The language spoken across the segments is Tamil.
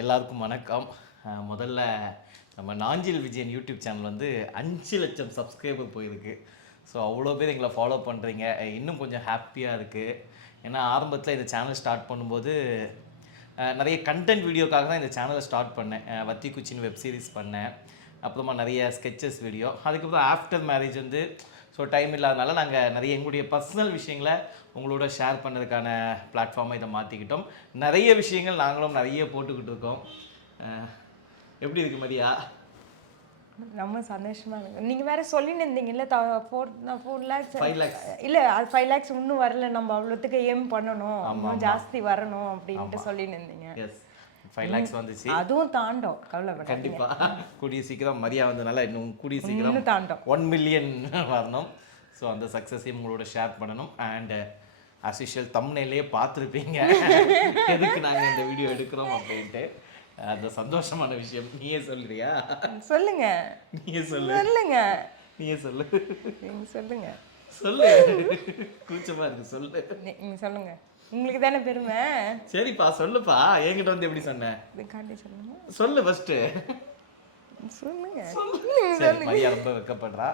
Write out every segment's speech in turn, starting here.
எல்லாருக்கும் வணக்கம். முதல்ல நம்ம நாஞ்சில் விஜயன் யூடியூப் சேனல் வந்து 5,00,000 சப்ஸ்கிரைபர் போயிருக்கு. ஸோ அவ்வளோ பேர் எங்களை ஃபாலோ பண்ணுறீங்க. இன்னும் கொஞ்சம் ஹாப்பியாக இருக்குது. ஏன்னா ஆரம்பத்தில் இந்த சேனல் ஸ்டார்ட் பண்ணும்போது நிறைய கண்டென்ட் வீடியோக்காக தான் இந்த சேனலை ஸ்டார்ட் பண்ணேன். வத்தி குச்சின்னு வெப் சீரிஸ் பண்ணேன். அப்புறமா நிறைய ஸ்கெச்சஸ் வீடியோ. அதுக்கப்புறம் ஆஃப்டர் மேரேஜ் வந்து ஸோ டைம் இல்லாதனால நாங்கள் நிறைய எங்களுடைய பர்சனல் விஷயங்களை உங்களோட ஷேர் பண்ணுறதுக்கான பிளாட்ஃபார்மை இதை மாற்றிக்கிட்டோம். நிறைய விஷயங்கள் நாங்களும் நிறைய போட்டுக்கிட்டு இருக்கோம். எப்படி இருக்கு மரியா? ரொம்ப சந்தோஷமா இருக்கு. நீங்க வேற சொல்லின்னு இருந்தீங்கல்ல 4 lakhs 5 lakhs இல்ல அது 5 lakhs இன்னும் வரல, நம்ம அவ்வளோத்துக்கு ஏம் பண்ணணும், இன்னும் ஜாஸ்தி வரணும் அப்படின்ட்டு சொல்லின்னு இருந்தீங்க. எஸ், 5 lakhs வந்துச்சு. அதுவும் தாண்டும், கவலைப்படாதீங்க. கண்டிப்பாக கூடிய சீக்கிரம் மரியா வந்தனால இன்னும் கூடிய சீக்கிரம் தாண்டும் 1 மில்லியன் வரணும். ஸோ அந்த சக்ஸஸையும் உங்களோட ஷேர் பண்ணணும். அண்ட் ஆஸ் யூஷுவல் தம்ப்நெயிலே பார்த்துருப்பீங்க எதுக்கு நாங்கள் இந்த வீடியோ எடுக்கிறோம் அப்படின்ட்டு. அந்த சந்தோஷமான விஷயம் நீயே சொல்றியா? சொல்லுங்க. நீயே சொல்லு. சொல்லுங்க. நீயே சொல்லு. நீங்க சொல்லுங்க. சொல்லு. கூச்சமா இருக்கு, சொல்லு. நீங்க சொல்லுங்க, உங்களுக்கு தானே பெருமை. சரிப்பா சொல்லுப்பா. என்கிட்ட வந்து எப்படி சொன்ன? சொல்லுங்க. சொல்லு ஃபர்ஸ்ட். சொல்லுங்க. மரியா ரொம்ப வெக்கப்படுறா.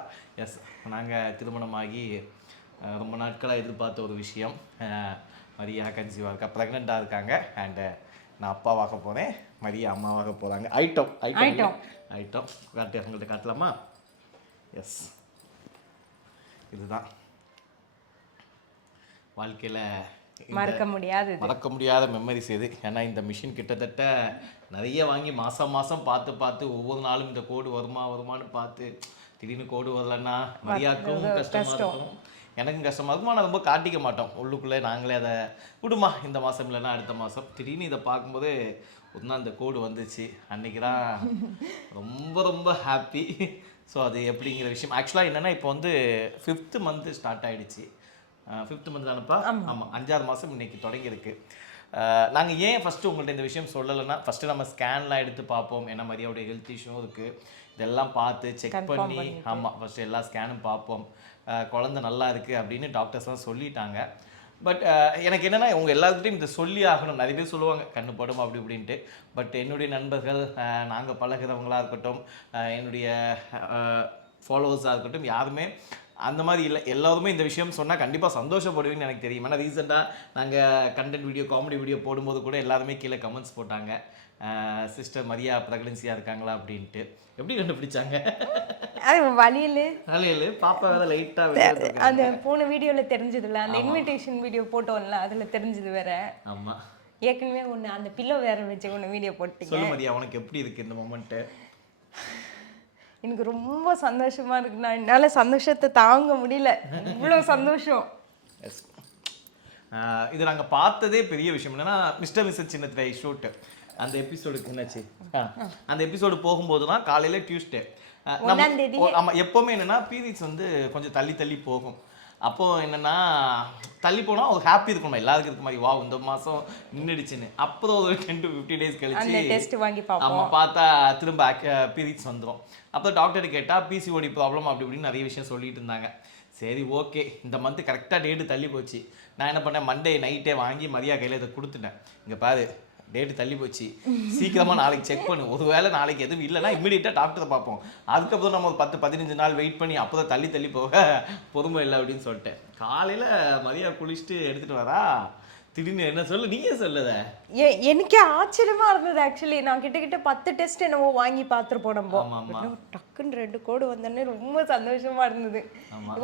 எஸ், நாங்கள் திருமணமாகி ரொம்ப நாட்களாக எதிர்பார்த்த ஒரு விஷயம். மரியா கன்சீவாக இருக்கா, ப்ரெக்னெண்ட்டாக இருக்காங்க. அண்டு நான் அப்பாவாக போகிறேன், மரியா அம்மாவாக போகிறாங்க. ஐட்டம் காட்டு, உங்கள்கிட்ட காட்டலாமா? எஸ், இதுதான் வாழ்க்கையில் மறக்க முடியாத மெமரிஸ் இது. ஏன்னா இந்த மிஷின் கிட்டத்தட்ட நிறைய வாங்கி மாதம் பார்த்து ஒவ்வொரு நாளும் இந்த கோடு வருமானு பார்த்து திடீர்னு கோடு வரலன்னா மரியாதைக்கும் கஷ்டமாக இருக்கும், எனக்கும் கஷ்டமாக இருக்கும். ஆனால் ரொம்ப காட்டிக்க மாட்டோம் உள்ளுக்குள்ளே. நாங்களே அதை விடுமா இந்த மாதம் இல்லைன்னா அடுத்த மாதம். திடீர்னு இதை பார்க்கும்போது ஒரு நாள் இந்த கோடு வந்துச்சு. அன்றைக்கி தான் ரொம்ப ஹாப்பி. ஸோ அது எப்படிங்கிற விஷயம் ஆக்சுவலாக என்னென்னா, இப்போ வந்து 5th month ஸ்டார்ட் ஆகிடுச்சு. 5th month தானப்பா? ஆமாம், 5வது மாதம் இன்றைக்கி தொடங்கியிருக்கு. நாங்கள் ஏன் ஃபஸ்ட்டு உங்கள்கிட்ட இந்த விஷயம் சொல்லலைன்னா, ஃபஸ்ட்டு நம்ம ஸ்கேன்லாம் எடுத்து பார்ப்போம். ஏன்னா மரியாவுடைய ஹெல்த் இஷ்யூவும் இருக்குது. இதெல்லாம் பார்த்து செக் பண்ணி, ஆமாம் ஃபஸ்ட்டு எல்லா ஸ்கேனும் பார்ப்போம். குழந்தை நல்லா இருக்குது அப்படின்னு டாக்டர்ஸ்லாம் சொல்லிட்டாங்க. பட் எனக்கு என்னென்னா, உங்க எல்லாத்துட்டையும் இதை சொல்லி ஆகணும். நிறைய பேர் சொல்லுவாங்க கண்ணு படும் அப்படி இப்படின்ட்டு. பட் என்னுடைய நண்பர்கள், நாங்கள் பழகிறவங்களாக இருக்கட்டும், என்னுடைய ஃபாலோவர்ஸாக இருக்கட்டும், யாருமே அந்த மாதிரி இல்லை. எல்லாருமே இந்த விஷயம் சொன்னால் கண்டிப்பாக சந்தோஷப்படுவீங்கன்னு எனக்கு தெரியும். ஏன்னா ரீசெண்டாக நாங்கள் கண்டென்ட் வீடியோ, காமெடி வீடியோ போடும்போது கூட எல்லாருமே கீழே கமெண்ட்ஸ் போட்டாங்க, சிஸ்டர் மரியா ப்ரெக்னன்சியாக இருக்காங்களா அப்படின்ட்டு. எப்படி கண்டுபிடிச்சாங்க? அது வழியில் பாப்பா வேற லைட்டாக அந்த போன வீடியோவில் தெரிஞ்சதுல, அந்த இன்விடேஷன் வீடியோ போட்டோம்ல, அதில் தெரிஞ்சது வேற. ஆமாம், ஏற்கனவே ஒன்று அந்த பில்லோ வேற வச்சு ஒன்று வீடியோ போட்டீங்க. சொல்லு மரியா, உனக்கு எப்படி இருக்குது இந்த மொமெண்ட்டு? எனக்கு ரொம்ப சந்தோஷமா இருக்கு. நான் என்னால் சந்தோஷத்தை தாங்க முடியல, இவ்வளோ சந்தோஷம். எஸ், இது நாங்கள் பார்த்ததே பெரிய விஷயம். என்னன்னா மிஸ்டர் மிஸ்ஸஸ் சின்னத்திரை ஷூட்டு அந்த எபிசோடுக்கு என்னாச்சு, அந்த எபிசோடு போகும்போது தான் காலையில் டியூஸ்டே. ஆமாம், எப்போவுமே என்னென்னா பீரியட்ஸ் வந்து கொஞ்சம் தள்ளி போகும். அப்போது என்னென்னா தள்ளி போனால் ஒரு ஹாப்பி இருக்கணும், எல்லாருக்கும் இருக்க மாதிரி. வா இந்த மாதம் நின்றுடுச்சுன்னு. அப்புறம் ஒரு 10 to 15 days கழிச்சு டெஸ்ட் வாங்கி ஆமாம் பார்த்தா திரும்ப பீரியட்ஸ் வந்துடும். அப்போ டாக்டர் கேட்டால் பிசிஓடி ப்ராப்ளம் அப்படி இப்படின்னு நிறைய விஷயம் சொல்லிட்டு இருந்தாங்க. சரி ஓகே, இந்த மந்த்து கரெக்டாக டேட்டு தள்ளி போச்சு. நான் என்ன பண்ணேன், மண்டே நைட்டே வாங்கி மரியா கையில் இதை கொடுத்துட்டேன். இங்கே பாரு, டேட்டு தள்ளி போச்சு, சீக்கிரமாக நாளைக்கு செக் பண்ணு. ஒரு வேளை நாளைக்கு எதுவும் இல்லைன்னா இம்மிடியட்டாக டாக்டரை பார்ப்போம். அதுக்கப்புறம் நம்ம ஒரு 10-15 நாள் வெயிட் பண்ணி அப்போ தான் தள்ளி போக பொறுமை இல்லை அப்படின்னு சொல்லிட்டேன். காலையில் மரியா குளிச்சுட்டு எடுத்துகிட்டு வரா, திடீர்னு என்ன சொல்லு, நீயே சொல்லுத. எனக்கே ஆச்சரியமா இருந்தது. ஆக்சுவலி நான் கிட்ட 10 டெஸ்ட் என்னவோ வாங்கி பார்த்துருப்போம். நம்ம டக்குன்னு 2 கோடு வந்தோடனே ரொம்ப சந்தோஷமா இருந்தது.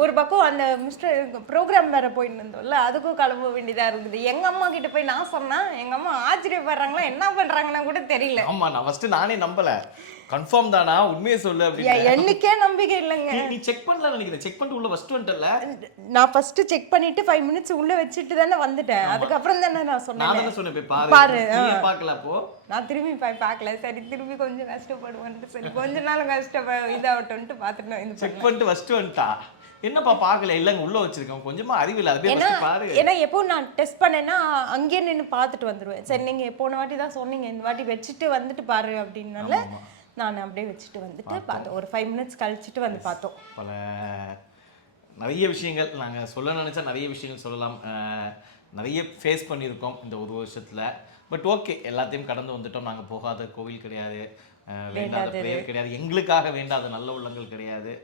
ஒரு பக்கம் அந்த மிஸ்டர் ப்ரோக்ராம் வேற போயிட்டு இருந்தோம்ல, அதுக்கும் கிளம்ப வேண்டியதா இருந்தது. எங்க அம்மா கிட்ட போய் நான் சொன்னேன், எங்க அம்மா ஆச்சரியப்படுறாங்களா, என்ன பண்றாங்கன்னா கூட தெரியல. ஆமா, நான் ஃபர்ஸ்ட் நானே நம்பல. கன்ஃபார்ம் தானா, உண்மையே சொல்லு அப்படின்னு. என்னக்கே நம்பிக்கை இல்லைங்க. நீ செக் பண்ணல நினைக்கிறேன். செக் பண்ணிட்டு உள்ள ஃபர்ஸ்ட் வந்துட்டல. நான் ஃபர்ஸ்ட் செக் பண்ணிட்டு 5 minutes உள்ள வச்சிட்டு தானே வந்துட்டேன். அதுக்கப்புறம் தானே நான் சொன்னேன். நான் என்ன சொன்னேன், போய் பாரு. நீ பார்க்கல அப்போ? நான் திரும்பி போய் பார்க்கல. சரி திரும்பி கொஞ்சம் கஷ்டப்படுவேன்ட்டு சரி கொஞ்ச நாள் இதாகட்டும்ட்டு பார்த்துட்டு செக் பண்ணிட்டு ஃபர்ஸ்ட் வந்துட்டா. என்னப்பா பார்க்கல? இல்லைங்க உள்ள வச்சிருக்கேன், கொஞ்சமா அறிவில்லை, அதை போய் பாரு. ஏன்னா எப்போ நான் டெஸ்ட் பண்ணேன்னா அங்கேயே நின்று பார்த்துட்டு வந்துடுவேன். சரி நீங்கள் போன வாட்டி தான் சொன்னீங்க இந்த வாட்டி வச்சுட்டு வந்துட்டு பாரு அப்படின்னால நான் அப்படியே வச்சுட்டு வந்துட்டு பார்த்தோம். ஒரு 5 minutes கழிச்சுட்டு வந்து பார்த்தோம். பல நிறைய விஷயங்கள் நாங்கள் சொல்ல நினச்சா நிறைய விஷயங்கள் சொல்லலாம். நிறைய ஃபேஸ் பண்ணியிருக்கோம் இந்த ஒரு வருஷத்தில். பட் ஓகே, எல்லாத்தையும் கடந்து வந்துட்டோம். நாங்கள் போகாத கோவில் கிடையாது, வேண்டாத பிரேயர் கிடையாது, எங்களுக்காக வேண்டாத நல்ல உள்ளங்கள் கிடையாது.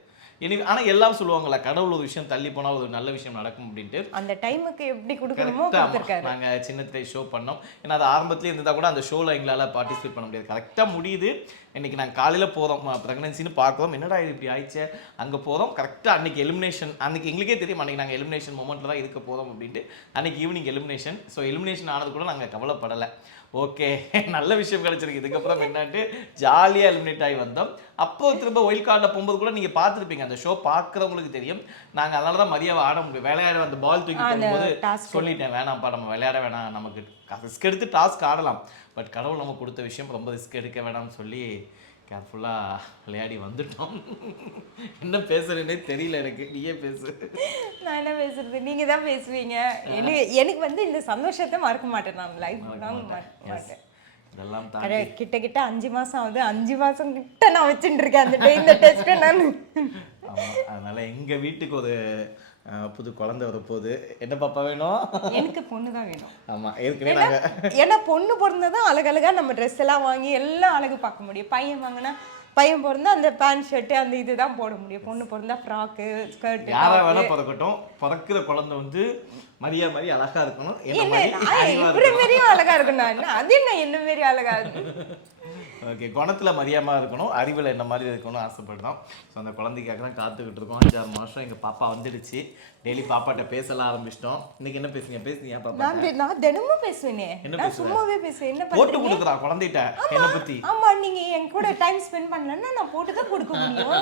ஆனால் எல்லாரும் சொல்லுவாங்களா, கடவுள் ஒரு விஷயம் தள்ளி போனால் ஒரு நல்ல விஷயம் நடக்கும் அப்படின்ட்டு. அந்த டைமுக்கு எப்படி கொடுக்கணுமோ கொடுத்துருக்காரு. நாங்கள் சின்ன திரை ஷோ பண்ணோம். ஏன்னா அது ஆரம்பத்துலேயே இருந்தால் கூட அந்த ஷோவில் எங்களால் பார்ட்டிசிபேட் பண்ண முடியாது. கரெக்டாக முடியுது. இன்றைக்கி நாங்கள் காலையில் போகிறோம், ப்ரெக்னன்சின்னு பார்க்குறோம், என்னடா இது இப்படி ஆயிடுச்சு. அங்கே போகிறோம், கரெக்டாக அன்றைக்கி எலிமினேஷன். அன்றைக்கி எங்களுக்கே தெரியும் அன்றைக்கி நாங்கள் எலிமினேஷன் மொமெண்ட்டில் தான் இருக்க போகிறோம் அப்படின்ட்டு. அன்றைக்கி ஈவினிங் எலிமினேஷன். ஸோ எலிமினேஷன் ஆனது கூட நாங்கள் கவலைப்படலை. ஓகே, நல்ல விஷயம் கிடச்சிருக்கு. இதுக்கப்புறம் என்னன்ட்டு ஜாலியாக எலிமினேட் ஆகி வந்தோம். அப்போ திரும்ப ஒயில் கார்டில் போகும்போது கூட நீங்கள் பார்த்துருப்பீங்க, அந்த ஷோ பார்க்குறவங்களுக்கு தெரியும். நாங்கள் அதனால தான் மரியாதை ஆட முடியும். விளையாட அந்த பால் தூக்கி போகும்போது சொல்லிட்டேன், வேணாம்ப்பா நம்ம விளையாட வேணாம், நமக்கு ரிஸ்க் எடுத்து டாஸ்க் ஆடலாம், பட் கடவுள் நமக்கு கொடுத்த விஷயம் ரொம்ப ரிஸ்க் எடுக்க வேணாம்னு சொல்லி கேர்ஃபுல்லாக விளையாடி வந்துட்டோம். என்ன பேசுறேன்னே தெரியல எனக்கு, நீயே பேசு. நான் என்ன பேசுறது, நீங்கள் தான் பேசுவீங்க. எனக்கு வந்து இந்த சந்தோஷத்தை மறக்க மாட்டேன், நான் லைஃப் லாங் மறக்க மாட்டேன். இதெல்லாம் கிட்ட 5 மாதம் ஆகுது, 5 மாதம் கிட்ட நான் வச்சுட்டு இருக்கேன் இந்த டெஸ்ட்டை நான். அதனால எங்கள் வீட்டுக்கு ஒரு புது குழந்தை வரப்போகுது. என்ன பாப்பா வேணும்? எனக்கு பொண்ணு தான் வேணும். ஆமாம், ஏற்கனவே ஏன்னா பொண்ணு பிறந்ததான் அழகழகாக நம்ம ட்ரெஸ் எல்லாம் வாங்கி எல்லாம் அழகு பார்க்க முடியும். பையன் வாங்கினா பையன் பிறந்தா அந்த பேண்ட் ஷர்ட்டு அந்த இதுதான் போட முடியும். பொண்ணு பிறந்தா ஃப்ராக்கு ஸ்கர்ட். யாரா வேணா பிறக்கட்டும், பிறக்கிற குழந்தை வந்து மரியா மாதிரி அழகா இருக்கணும். இப்படி மாரியும் அழகா இருக்கணும். அது என்ன மாரி அழகா இருக்கு. ஓகே, குணத்தில் மரியாமா இருக்கணும், அறிவில் என்ன மாதிரி இருக்கணும்னு ஆசைப்படுறோம். ஸோ அந்த குழந்தைக்காக தான் காத்துக்கிட்டு இருக்கோம். 5-6 மாதம் எங்கள் பாப்பா வந்துடுச்சு. டெய்லி பாப்பாட்ட பேசலாம் ஆரம்பிச்சிட்டோம். இன்னைக்கு என்ன பேசுங்க பாப்பா? நான் தினமும் பேசுவேனே, நான் சும்மாவே பேசுவேன். என்ன போட்டு கொடுக்குறான் குழந்தைகிட்ட என்ன பற்றி. ஆமா, நீங்க என் கூட டைம் ஸ்பெண்ட் பண்ணலன்னா நான் போட்டு தான் கொடுக்க முடியும்.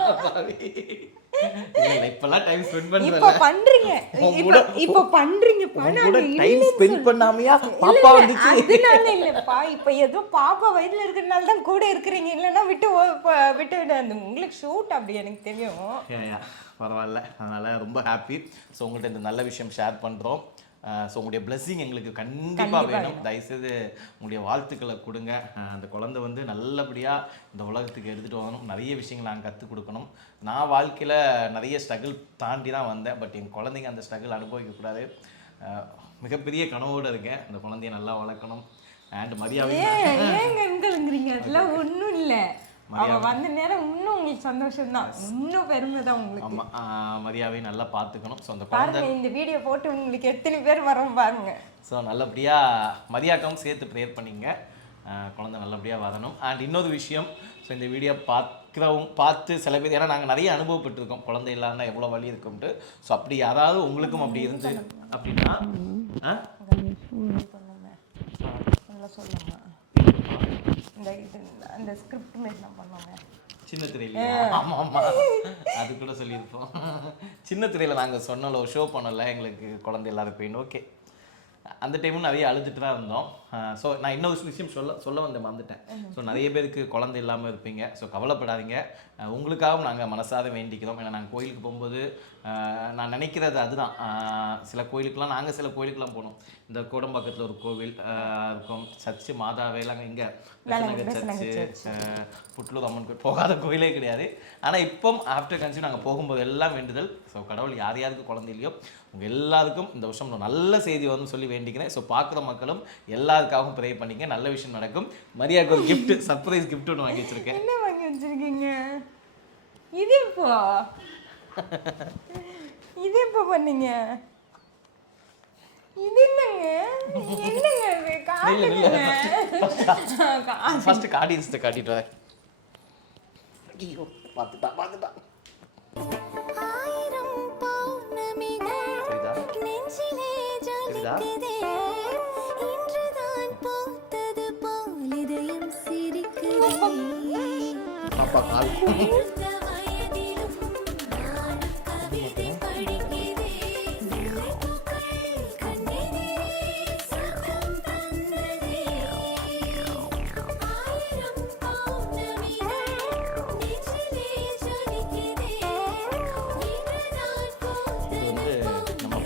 இப்பெல்லாம் டைம் ஸ்பெண்ட் பண்றீங்க, இப்ப பண்றீங்க. டைம் ஸ்பெண்ட் பண்ணாமையா பாப்பா வந்துச்சு? அதனால இல்லப்பா, இப்ப ஏதோ பாப்பா வயித்துல இருக்கறனால தான் கூட இருக்கறீங்க, இல்லன்னா விட்டு உங்களுக்கு ஷூட் அப்படி எனக்கு தெரியும். பரவாயில்ல, அதனால ரொம்ப ஹாப்பி. ஸோ உங்கள்கிட்ட இந்த நல்ல விஷயம் ஷேர் பண்ணுறோம். ஸோ உங்களுடைய பிளெஸ்ஸிங் எங்களுக்கு கண்டிப்பாக வேணும். தயவுசெய்து உங்களுடைய வாழ்த்துக்களை கொடுங்க. அந்த குழந்தை வந்து நல்லபடியாக இந்த உலகத்துக்கு எடுத்துகிட்டு வரணும். நிறைய விஷயங்கள் நாங்கள் கற்றுக் கொடுக்கணும். நான் வாழ்க்கையில் நிறைய ஸ்ட்ரகிள் தாண்டி தான் வந்தேன். பட் என் குழந்தைங்க அந்த ஸ்ட்ரகிள் அனுபவிக்கக்கூடாது. மிகப்பெரிய கனவோடு இருக்கேன், இந்த குழந்தைய நல்லா வளர்க்கணும். அண்ட் மரியாதை அதெல்லாம் ஒன்றும் இல்லை, அவ வந்த நேரம் இன்னும் உங்களுக்கு சந்தோஷம் தான், இன்னும் பெருமை தான் உங்களுக்கு. ஆமாம், மரியாதை நல்லா பார்த்துக்கணும். ஸோ அந்த பாருங்க, இந்த வீடியோ போட்டு உங்களுக்கு எத்தனை பேர் வரோம் பாருங்க. ஸோ நல்லபடியாக மரியாதைக்கும் சேர்த்து ப்ரேயர் பண்ணிங்க, குழந்தை நல்லபடியாக வரணும். அண்ட் இன்னொரு விஷயம், ஸோ இந்த வீடியோ பார்த்து சில பேர், ஏன்னா நாங்கள் நிறைய அனுபவப்பட்டிருக்கோம் குழந்தை இல்லாமல் எவ்வளோ வலி இருக்கும்ட்டு. ஸோ அப்படி யாராவது உங்களுக்கும் அப்படி இருந்து அப்படின்னா சொல்லுங்க, இந்த ஸ்கிரிப்ட் மாதிரி நான் பண்ணுவாங்க சின்ன திரையில. ஆமாம் ஆமாம், அது கூட சொல்லியிருப்போம். சின்ன திரையில் நாங்கள் சொன்னோம்ல, ஒரு ஷோ பண்ணல எங்களுக்கு குழந்தை இல்லாத பெயின். ஓகே, அந்த டைமும் நிறைய அழுதுட்டு தான் இருந்தோம். ஸோ நான் இன்னொரு விஷயம் சொல்ல வந்தேன், மறந்துட்டேன். ஸோ நிறைய பேருக்கு குழந்தை இல்லாமல் இருப்பீங்க. ஸோ கவலைப்படாதீங்க, உங்களுக்காகவும் நாங்கள் மனசார வேண்டிக்கிறோம். ஏன்னா நாங்கள் கோயிலுக்கு போகும்போது நான் நினைக்கிறது அதுதான். சில கோயிலுக்கெலாம் போனோம். இந்த கோடம்பாக்கத்தில் ஒரு கோவில் இருக்கும், சர்ச்சு மாதாவேலாம், இங்கே சர்ச்சு, புட்லூர் அம்மன் கோயில், போகாத கோயிலே கிடையாது. ஆனால் இப்போ ஆஃப்டர் கன்சீவ் நாங்கள் போகும்போது எல்லாம் வேண்டுதல். ஸோ கடவுள் யாருக்கு குழந்தை இல்லையோ உங்கள் எல்லாருக்கும் இந்த வருஷம் நல்ல செய்தி வரும்னு சொல்லி வேண்டிக்கிறேன். ஸோ பார்க்குற மக்களும் எல்லாருக்காகவும் ப்ரே பண்ணிங்க, நல்ல விஷயம் நடக்கும். மரியாதைக்கு ஒரு கிஃப்ட், சர்ப்ரைஸ் கிஃப்ட் ஒன்று வாங்கி வச்சிருக்கேன். என்ன வாங்கி வச்சிருக்கீங்க? இது எப்போ பண்ணீங்க? இது என்னங்க ஃபர்ஸ்ட் ஆடியன்ஸ்ட்ட காட்டிட்டு வரேன். ஐயோ, பார்த்துட்டா பாப்பா கால்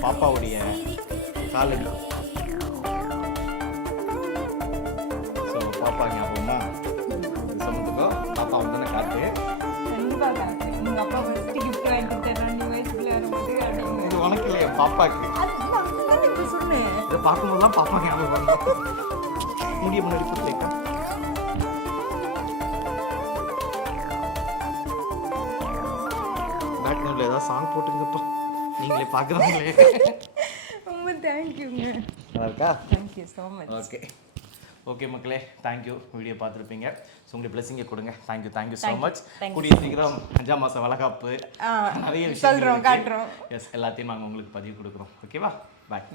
பாப்பாவுடைய காலடி. ஸோ பாப்பா ஞாபகமா சொன்னதுக்கோ பாப்பா வந்து காட்டு. இது உனக்கு இல்லையா, பாப்பாக்கு. இதை பார்க்கும்போதுலாம் பாப்பா ஞாபகம். முடிய முன்னாடி கொடுத்தேக்கா. பேக்ரவுண்டில் ஏதாவது சாங் போட்டுருங்கப்பா, நீங்களே பார்க்குறாங்களே. ரொம்ப தேங்க்யூங்க. நல்லா இருக்கா? Thank you so much. Okay okay மக்களே, தேங்க்யூ. வீடியோ பார்த்துருப்பீங்க. ஸோ உங்களுக்கு பிளஸிங்கை கொடுங்க. Thank you so much. கூடிய சீக்கிரம் 5ஆம் மாதம் வளகாப்பு நிறைய விஷயம் சொல்கிறோம், காட்டுறோம். எஸ், எல்லாத்தையும் நாங்கள் உங்களுக்கு பதிவு கொடுக்குறோம். ஓகேவா? பாய்.